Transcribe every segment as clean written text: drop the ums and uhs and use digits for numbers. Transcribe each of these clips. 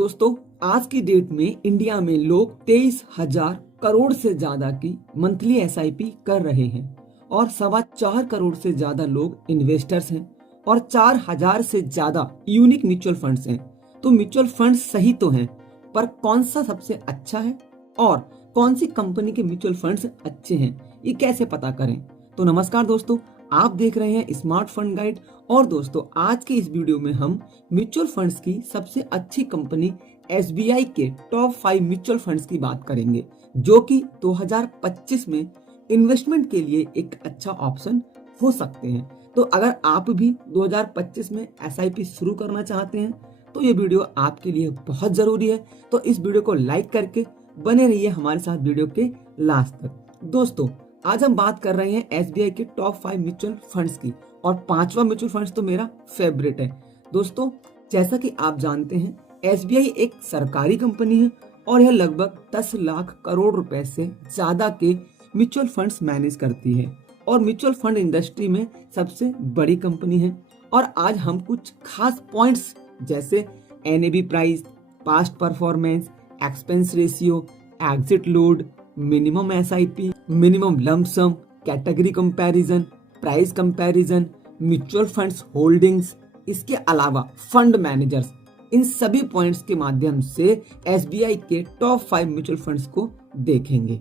दोस्तों, आज की डेट में इंडिया में लोग 23,000 करोड़ से ज्यादा की मंथली एसआईपी कर रहे हैं और 4.25 करोड़ से ज्यादा लोग इन्वेस्टर्स हैं और 4,000 से ज्यादा यूनिक म्यूचुअल फंड्स हैं। तो म्यूचुअल फंड्स सही तो हैं, पर कौन सा सबसे अच्छा है और कौन सी कंपनी के म्यूचुअल फंड्स अच्छे हैं, ये कैसे पता करें? तो नमस्कार दोस्तों, आप देख रहे हैं स्मार्ट फंड गाइड। और दोस्तों, आज के इस वीडियो में हम म्यूचुअल फंड्स की सबसे अच्छी कंपनी एसबीआई के टॉप 5 म्यूचुअल फंड्स की बात करेंगे, जो कि 2025 में इन्वेस्टमेंट के लिए एक अच्छा ऑप्शन हो सकते हैं। तो अगर आप भी 2025 में एसआईपी शुरू करना चाहते हैं तो ये वीडियो आपके लिए बहुत जरूरी है। तो इस वीडियो को लाइक करके बने रहिए हमारे साथ वीडियो के लास्ट तक। दोस्तों, आज हम बात कर रहे हैं एसबीआई के टॉप 5 म्यूचुअल फंड्स की, और 5वां म्यूचुअल फंड्स तो मेरा फेवरेट है। दोस्तों, जैसा कि आप जानते हैं, एसबीआई एक सरकारी कंपनी है और यह लगभग 10 लाख करोड़ रुपए से ज्यादा के म्यूचुअल फंड्स मैनेज करती है और म्यूचुअल फंड इंडस्ट्री में सबसे बड़ी कंपनी है। और आज हम कुछ खास पॉइंट्स जैसे NAV price, past performance, expense ratio, exit load, minimum SIP, minimum lump sum, category comparison, price comparison, mutual funds holdings, इसके अलावा फंड मैनेजर्स, इन सभी पॉइंट्स के माध्यम से एसबीआई के टॉप 5 म्यूचुअल फंड्स को देखेंगे।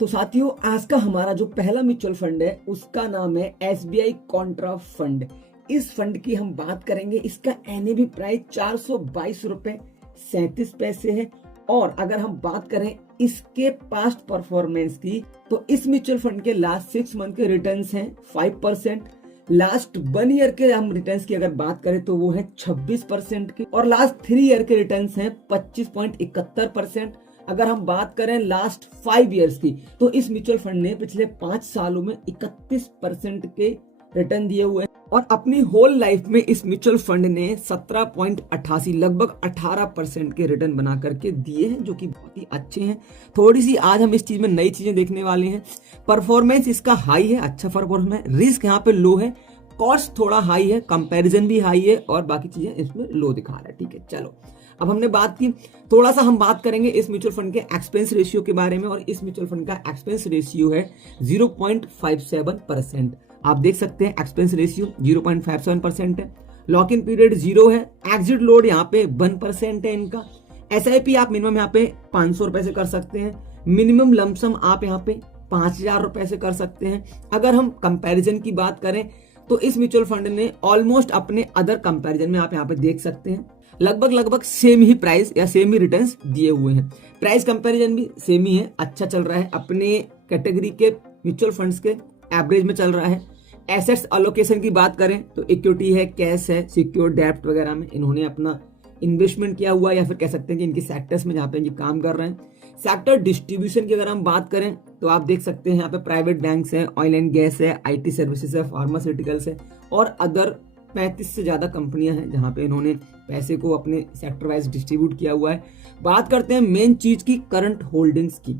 तो साथियों, आज का हमारा जो पहला म्यूचुअल फंड है उसका नाम है एसबीआई कॉन्ट्रा फंड। इस फंड की हम बात करेंगे। इसका एनएबी प्राइस 422 रुपए 37 पैसे है। और अगर हम बात करें इसके पास्ट परफॉर्मेंस की, तो इस म्यूचुअल फंड के लास्ट 6 मंथ के रिटर्न्स हैं 5%। लास्ट 1 ईयर के हम रिटर्न्स की अगर बात करें तो वो है 26% के, और लास्ट 3 ईयर के रिटर्न्स हैं 25.71%। अगर हम बात करें लास्ट 5 ईयर्स की, तो इस म्यूचुअल फंड ने पिछले 5 सालों में 31% के रिटर्न दिए हुए हैं। और अपनी होल लाइफ में इस म्यूचुअल फंड ने 17.88 लगभग 18% के रिटर्न बना करके दिए हैं, जो कि बहुत ही अच्छे हैं। थोड़ी सी आज हम इस चीज में नई चीजें देखने वाले हैं। परफॉर्मेंस इसका हाई है, अच्छा परफॉर्मेंस है, रिस्क यहाँ पे लो है, कॉस्ट थोड़ा हाई है, कंपैरिजन भी हाई है, और बाकी चीजें इसमें लो दिखा रहा है। ठीक है, चलो अब हमने बात की, थोड़ा सा हम बात करेंगे इस म्यूचुअल फंड के एक्सपेंस रेशियो के बारे में। और इस म्यूचुअल फंड का एक्सपेंस रेशियो है 0.57%। आप देख सकते हैं एक्सपेंस रेशियो 0.57% है। लॉक इन पीरियड 0 है। एग्जिट लोड यहाँ पे 1% है इनका। एसआईपी आप मिनिमम यहाँ पे 500 रुपए से कर सकते हैं। मिनिमम लमसम आप यहाँ पे 5,000 रुपए से कर सकते हैं। अगर हम कंपैरिजन की बात करें तो इस म्यूचुअल फंड ने ऑलमोस्ट अपने अदर कंपैरिजन में आप यहाँ पे देख सकते हैं लगभग सेम ही प्राइस या सेम ही रिटर्न्स दिए हुए हैं। प्राइस कंपैरिजन भी सेम ही है, अच्छा चल रहा है, अपने कैटेगरी के म्यूचुअल फंड्स के एवरेज में चल रहा है। एसेट्स अलोकेशन की बात करें तो इक्विटी है, कैश है, सिक्योर डेब्ट वगैरह में इन्होंने अपना इन्वेस्टमेंट किया हुआ, या फिर कह सकते हैं कि इनके सेक्टर्स में जहाँ पे ये काम कर रहे हैं। सेक्टर डिस्ट्रीब्यूशन की अगर हम बात करें तो आप देख सकते हैं यहाँ पे प्राइवेट बैंक्स है, ऑयल एंड गैस है, आईटी सर्विसेज है, फार्मास्यूटिकल्स है, और अदर 35 से ज्यादा कंपनियां हैं जहां पे इन्होंने पैसे को अपने सेक्टर वाइज डिस्ट्रीब्यूट किया हुआ है। बात करते हैं मेन चीज की, करंट होल्डिंग्स की।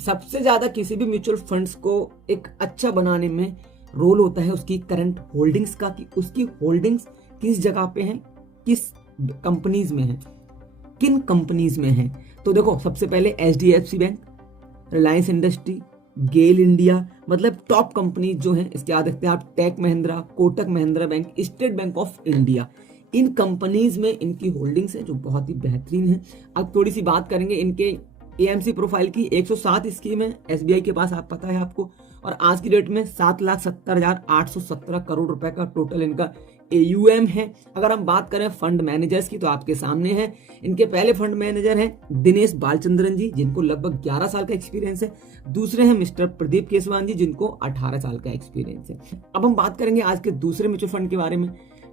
सबसे ज्यादा किसी भी म्यूचुअल फंड्स को एक अच्छा बनाने में रोल होता है उसकी करंट होल्डिंग्स का, कि उसकी होल्डिंग्स किस जगह पे हैं, किस कंपनीज में है, किन कंपनीज में है। तो देखो, सबसे पहले HDFC Bank, Reliance Industry, GAIL India, मतलब टॉप कंपनी जो है। इसके बाद देखते हैं आप Tech Mahindra, Kotak Mahindra Bank, State Bank of India. इन कंपनीज में इनकी होल्डिंग्स है जो बहुत ही बेहतरीन है। अब थोड़ी सी बात करेंगे इनके एएमसी प्रोफाइल की। 107 स्कीम है एसबीआई के पास, आप पता है आपको, और आज की डेट में 7,70,817 करोड़ रुपए का टोटल इनका एयूएम है। अगर हम बात करें फंड मैनेजर्स की तो आपके सामने है, इनके पहले फंड मैनेजर हैं दिनेश बालचंद्रन जी, जिनको लगभग 11 साल का एक्सपीरियंस है। दूसरे हैं मिस्टर प्रदीप केसवान जी, जिनको 18 साल का एक्सपीरियंस है। अब हम बात करेंगे आज के दूसरे म्यूचुअल फंड के बारे में,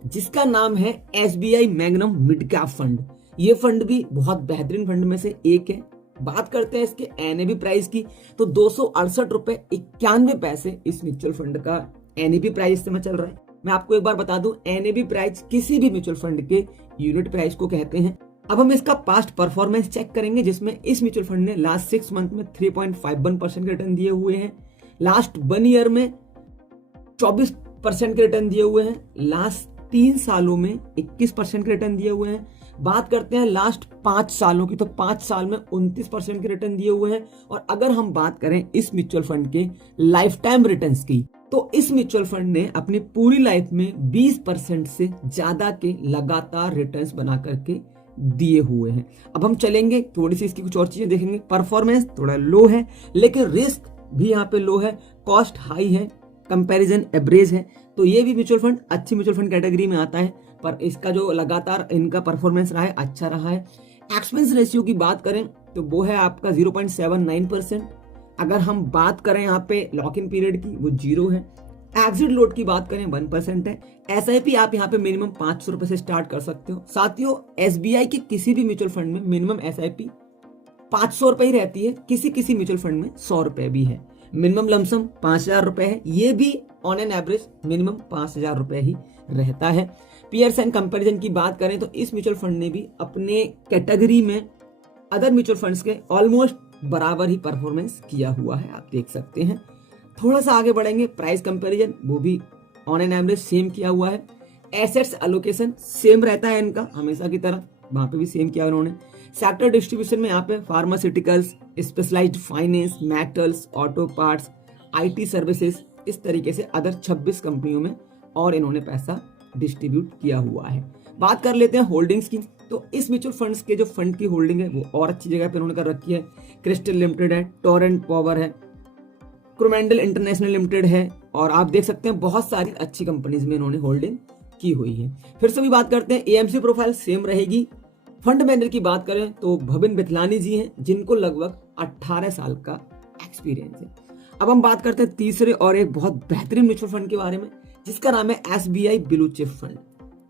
जिसका नाम है SBI magnum mid cap fund. ये फंड भी बहुत बेहतरीन फंड में से एक है। बात करते हैं इसके एनएबी प्राइस की, तो 268 रुपए 91 पैसे इस म्यूचुअल फंड का एनएबी प्राइस में चल रहा है। मैं आपको एक बार बता दूं, एनएबी प्राइस किसी भी म्यूचुअल फंड के यूनिट प्राइस को कहते हैं। अब हम इसका पास्ट परफॉर्मेंस चेक करेंगे, जिसमें इस म्यूचुअल फंड ने लास्ट 6 मंथ में 3.51% के रिटर्न दिए हुए हैं। लास्ट 1 ईयर में 24% के रिटर्न दिए हुए हैं। लास्ट 3 सालों में 21% के रिटर्न दिए हुए हैं। बात करते हैं लास्ट 5 सालों की, तो 5 साल में 29% के रिटर्न दिए हुए हैं। और अगर हम बात करें इस म्यूचुअल फंड के लाइफ टाइम रिटर्न्स की, तो इस म्यूचुअल फंड ने अपनी पूरी लाइफ में 20% से ज्यादा के लगातार रिटर्न्स बना करके दिए हुए हैं। अब हम चलेंगे, थोड़ी सी इसकी कुछ और चीजें देखेंगे। परफॉर्मेंस थोड़ा लो है, लेकिन रिस्क भी यहाँ पे लो है, कॉस्ट हाई है, कंपैरिजन एवरेज है। तो ये भी म्यूचुअल फंड अच्छी म्यूचुअल फंड कैटेगरी में आता है, पर इसका जो लगातार इनका परफॉर्मेंस रहा है अच्छा रहा है। एक्सपेंस रेशियो की बात करें तो वो है आपका 0.79%। अगर हम बात करें यहाँ पे लॉक इन पीरियड की, वो 0 है। एग्जिट लोड की बात करें 1% है। एसआईपी आप यहाँ पे मिनिमम 500 रुपए से स्टार्ट कर सकते हो। साथियों, एसबीआई के किसी भी म्यूचुअल फंड में मिनिमम एसआईपी 500 रुपए ही रहती है, किसी किसी म्यूचुअल फंड में 100 रुपए भी है। मिनिमम लमसम 5000 रुपए है, ये भी ऑन एन एवरेज मिनिमम 5000 रुपए ही रहता है। पीयर्स एंड कंपैरिजन की बात करें तो इस म्यूचुअल फंड ने भी अपने कैटेगरी में अदर म्यूचुअल फंड्स के ऑलमोस्ट बराबर ही परफॉर्मेंस किया हुआ है, आप देख सकते हैं। थोड़ा सा आगे बढ़ेंगे, प्राइस कंपैरिजन वो भी ऑन एन एवरेज सेम किया हुआ है। एसेट्स एलोकेशन सेम रहता है इनका हमेशा की तरह, वहां पे भी सेम किया उन्होंने। सेक्टर डिस्ट्रीब्यूशन में यहाँ पे pharmaceuticals, specialised finance, metals, auto parts, IT services, इस तरीके से अदर 26 कंपनियों में और इन्होंने पैसा डिस्ट्रीब्यूट किया हुआ है। बात कर लेते हैं होल्डिंग्स की, तो इस म्यूचुअल फंड्स के जो फंड की होल्डिंग है वो और अच्छी जगह पे इन्होंने कर रखी है। क्रिस्टल लिमिटेड है, टोरेंट पावर है, क्रोमेंडल इंटरनेशनल लिमिटेड है, और आप देख सकते हैं बहुत सारी अच्छी कंपनीज में इन्होंने होल्डिंग की हुई है। फिर से भी बात करते हैं, एएमसी प्रोफाइल सेम रहेगी। फंड मैनेजर की बात करें तो भविन बिथलानी जी हैं, जिनको लगभग 18 साल का एक्सपीरियंस है। अब हम बात करते हैं तीसरे और एक बहुत बेहतरीन म्यूचुअल फंड के बारे में, जिसका नाम है एसबीआई ब्लू चिप फंड।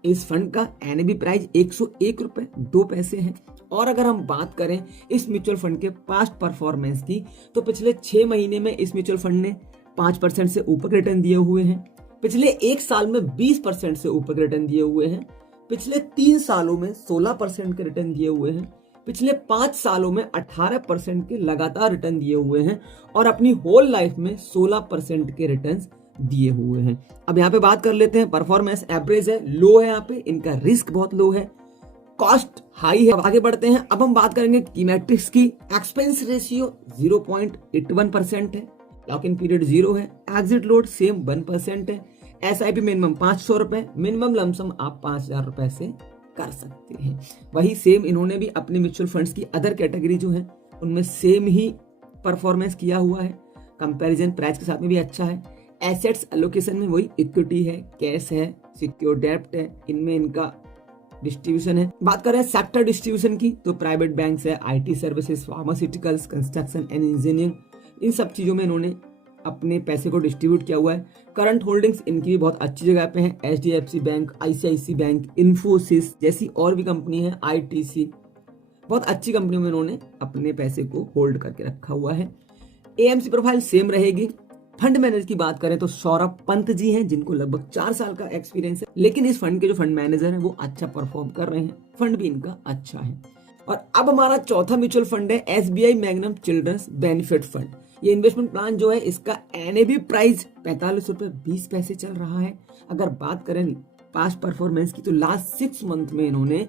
इस फंड का एनएबी प्राइस 101 रुपए 2 पैसे है। और अगर हम बात करें इस म्यूचुअल फंड के पास्ट परफॉर्मेंस की, तो पिछले 6 महीने में इस म्यूचुअल फंड ने 5% से ऊपर के रिटर्न दिए हुए हैं। पिछले 1 साल में 20% से ऊपर के रिटर्न दिए हुए हैं। पिछले 3 सालों में 16% के रिटर्न दिए हुए हैं। पिछले 5 सालों में 18% के लगातार रिटर्न दिए हुए हैं, और अपनी होल लाइफ में 16% के रिटर्न दिए हुए हैं। अब यहाँ पे बात कर लेते हैं, परफॉर्मेंस एवरेज है, लो है, यहाँ पे इनका रिस्क बहुत लो है, कॉस्ट हाई है। अब आगे बढ़ते हैं, अब हम बात करेंगे की मैट्रिक्स की। एक्सपेंस रेशियो 0.81% है, लॉक इन पीरियड 0 है, एग्जिट लोड सेम 1% है, एसआईपी मिनिमम 500 रुपए, मिनिमम लमसम आप 5000 रुपए से कर सकते हैं। वही सेम इन्होंने भी अपने म्यूचुअल फंड्स की अदर कैटेगरी जो है उनमें सेम ही परफॉर्मेंस किया हुआ है। कंपैरिजन प्राइस के साथ में भी अच्छा है। एसेट्स एलोकेशन में वही इक्विटी है, कैश है, सिक्योर डेब्ट है, इनमें इनका डिस्ट्रीब्यूशन है। बात करें सेक्टर डिस्ट्रीब्यूशन की, तो प्राइवेट बैंक्स है, IT services, pharmaceuticals, construction and engineering, इन सब चीजों में इन्होंने अपने पैसे को डिस्ट्रीब्यूट किया हुआ है। करंट होल्डिंग्स इनकी भी बहुत अच्छी जगह पे है। HDFC Bank, ICICI Bank, Infosys जैसी और भी कंपनी है, आईटीसी, बहुत अच्छी कंपनियों में इन्होंने अपने पैसे को होल्ड करके रखा हुआ है। एएमसी प्रोफाइल सेम रहेगी। फंड मैनेजर की बात करें तो सौरभ पंत जी हैं, जिनको लगभग 4 साल का एक्सपीरियंस है, लेकिन इस फंड के जो फंड मैनेजर हैं वो अच्छा परफॉर्म कर रहे हैं, फंड भी इनका अच्छा है। और अब हमारा चौथा म्यूचुअल फंड है SBI Magnum children's benefit fund. ये इन्वेस्टमेंट प्लान जो है, इसका एनएबी प्राइस 45 रुपए 20 पैसे चल रहा है। अगर बात करें पास्ट परफॉर्मेंस की, तो लास्ट 6 मंथ में इन्होंने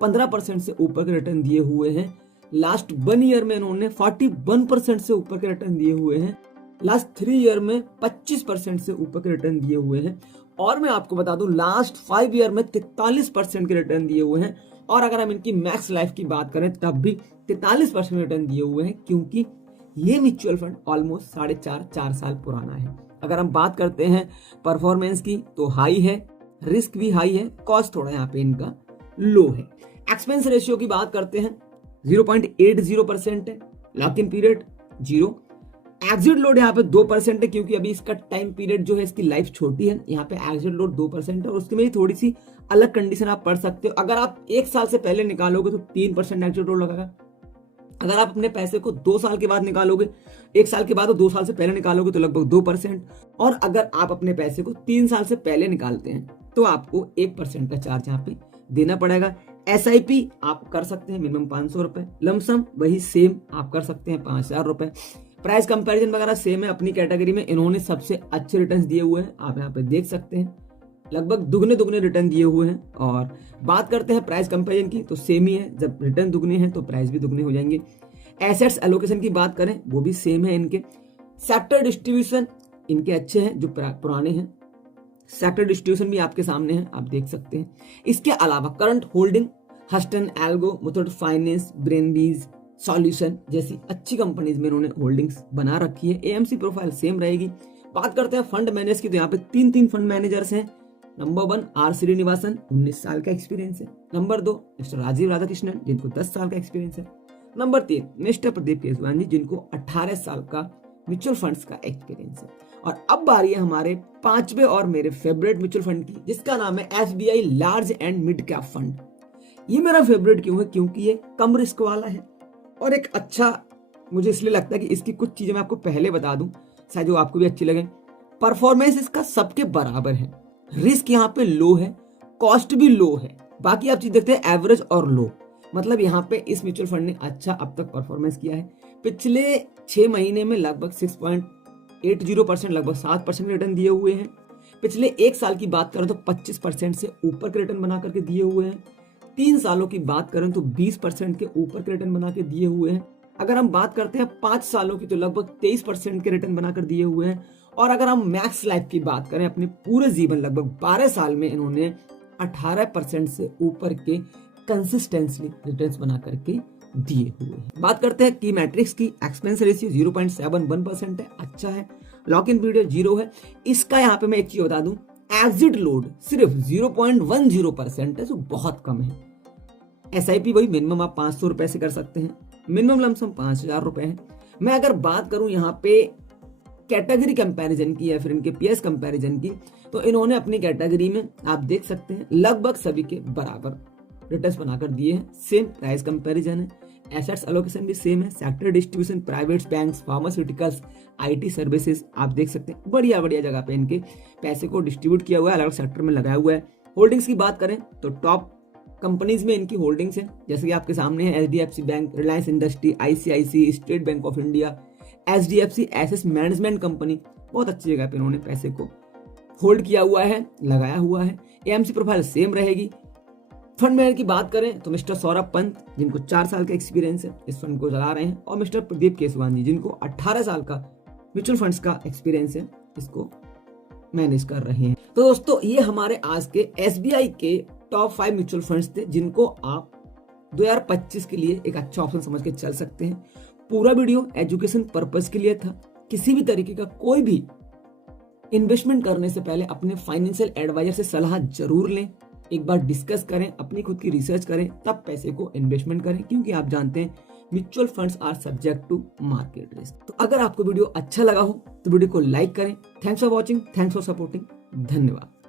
15% से ऊपर के रिटर्न दिए हुए हैं। लास्ट 1 ईयर में इन्होंने 41% से ऊपर के रिटर्न दिए हुए हैं। लास्ट 3 ईयर में 25% से ऊपर के रिटर्न दिए हुए हैं। और मैं आपको बता दूं, लास्ट 5 ईयर में 43% के रिटर्न दिए हुए हैं। और अगर हम इनकी मैक्स लाइफ की बात करें तब भी 43% रिटर्न दिए हुए हैं, क्योंकि ये म्यूचुअल फंड ऑलमोस्ट 4.5 साल पुराना है। अगर हम बात करते हैं परफॉर्मेंस की, तो हाई है, रिस्क भी हाई है, कॉस्ट थोड़ा यहाँ पे इनका लो है। एक्सपेंस रेशियो की बात करते हैं, 0.80% है, lock in period 0, exit load यहाँ पे 2% है, क्योंकि अभी इसका टाइम पीरियड जो है, इसकी लाइफ छोटी है। यहाँ पे एग्जिट लोड 2% है, और उसके में भी थोड़ी सी अलग कंडीशन आप पढ़ सकते हो। अगर आप 1 साल से पहले निकालोगे तो 3% एग्जिट लोड लगेगा। अगर आप अपने पैसे को 2 साल के बाद निकालोगे, 1 साल के बाद और 2 साल से पहले निकालोगे तो लगभग 2%। और अगर आप अपने पैसे को 3 साल से पहले निकालते हैं तो आपको 1% का चार्ज यहाँ पे देना पड़ेगा। एसआईपी आप कर सकते हैं मिनिमम 500 रुपए, लमसम वही सेम आप कर सकते हैं 5000 रुपए। प्राइस कंपैरिजन वगैरह सेम है, अपनी कैटेगरी में इन्होंने सबसे अच्छे रिटर्न्स दिए हुए हैं, आप यहाँ पे देख सकते हैं। लगभग दुगने दुगने रिटर्न दिए हुए हैं। और बात करते हैं प्राइस कंपैरिजन की, तो सेम ही है, जब रिटर्न दुगने हैं तो प्राइस भी दुगने हो जाएंगे। एसेट्स एलोकेशन की बात करें वो भी सेम है इनके। सेक्टर डिस्ट्रीब्यूशन इनके अच्छे हैं जो पुराने हैं, सेक्टर डिस्ट्रीब्यूशन भी आपके सामने है, आप देख सकते हैं। इसके अलावा करंट होल्डिंग हस्टन एल्गो, मुथूट फाइनेंस, ब्रेनबीज, सॉल्यूशन जैसी अच्छी कंपनीज में इन्होंने होल्डिंग्स बना रखी है। एएमसी प्रोफाइल सेम रहेगी। बात करते हैं फंड मैनेजर्स की, तो यहाँ पे तीन फंड मैनेजर्स हैं। नंबर 1 आर श्रीनिवासन, 19 साल का एक्सपीरियंस है। नंबर 2 मिस्टर राजीव राधाकृष्णन, जिनको 10 साल का एक्सपीरियंस है। नंबर 3 मिस्टर प्रदीप केसवान जी, जिनको 18 साल का म्यूचुअल फंड्स का एक्सपीरियंस है। और अब बारी है हमारे 5वें और मेरे फेवरेट म्यूचुअल फंड की, जिसका नाम है SBI large and mid cap fund. ये मेरा फेवरेट क्यों है? क्योंकि ये कम रिस्क वाला है और एक अच्छा, मुझे इसलिए लगता है कि इसकी कुछ चीजें मैं आपको पहले बता दूं, शायद जो आपको भी अच्छी लगे। परफॉर्मेंस इसका सबके बराबर है, रिस्क यहाँ पे लो है, कॉस्ट भी लो है। बाकी आप चीज देखते हैं एवरेज और लो, मतलब यहाँ पे इस म्यूचुअल फंड ने अच्छा अब तक परफॉर्मेंस किया है। पिछले 6 महीने में लगभग 6.80%, लगभग 7% रिटर्न दिए हुए हैं। पिछले 1 साल की बात करें तो 25% से ऊपर के रिटर्न बना करके दिए हुए हैं। 3 सालों की बात करें तो 20% के ऊपर के रिटर्न बना के दिए हुए हैं। अगर हम बात करते हैं 5 सालों की, तो लगभग 23% के रिटर्न बनाकर दिए हुए हैं। और अगर हम मैक्स लाइफ की बात करें, अपने पूरे जीवन लगभग 12 साल में इन्होंने 18% से ऊपर के कंसिस्टेंटली रिटर्न्स बना करके दिए हुए हैं। बात करते हैं की मैट्रिक्स की, एक्सपेंस रेशियो 0.71% है, अच्छा है। लॉक इन पीरियड 0 है। इसका यहाँ पे मैं एक चीज बता दूं, एग्जिट लोड सिर्फ 0.10% है, जो बहुत कम है। एसआईपी वही मिनिमम आप 500 रुपए से कर सकते हैं, मिनिमम लमसम 5000 रुपए है। मैं अगर बात करूं यहाँ पे कैटेगरी कंपैरिजन की या फिर इनके पीएस कंपैरिजन की, तो इन्होंने अपनी कैटेगरी में आप देख सकते हैं लगभग सभी के बराबर रिटर्न्स बनाकर दिए हैं। सेम प्राइस कंपैरिजन है, एसेट्स एलोकेशन भी सेम है, sector distribution, private banks, pharmaceuticals, IT services, आप देख सकते हैं बढ़िया बढ़िया जगह पे इनके पैसे को डिस्ट्रीब्यूट किया हुआ है, अलग अलग सेक्टर में लगाया हुआ है। होल्डिंग्स की बात करें तो टॉप कंपनीज में इनकी होल्डिंग्स है, जैसे कि आपके सामने है HDFC Bank, Reliance Industry, ICICI, State Bank of India, HDFC asset management company. बहुत अच्छी जगह पे इन्होंने पैसे को होल्ड किया हुआ है, लगाया हुआ है। एएमसी प्रोफाइल सेम रहेगी। फंड मैनेजर की बात करें तो मिस्टर सौरभ पंत, जिनको 4 साल का एक्सपीरियंस है, इस फंड को चला रहे हैं। और मिस्टर प्रदीप केसवान जी, जिनको 18 साल का म्यूचुअल फंड्स का एक्सपीरियंस है, इसको मैनेज कर रहे हैं। तो दोस्तों ये हमारे आज के एसबीआई के टॉप 5 म्यूचुअल फंड्स थे, जिनको आप 2025 के लिए एक अच्छा ऑप्शन समझ के चल सकते हैं। पूरा वीडियो एजुकेशन पर्पस के लिए था। किसी भी तरीके का कोई भी इन्वेस्टमेंट करने से पहले अपने फाइनेंशियल एडवाइजर से सलाह जरूर लें, एक बार डिस्कस करें, अपनी खुद की रिसर्च करें, तब पैसे को इन्वेस्टमेंट करें, क्योंकि आप जानते हैं mutual funds are subject to market risk. तो अगर आपको वीडियो अच्छा लगा हो तो वीडियो को लाइक करें। Thanks for watching, thanks for supporting, धन्यवाद।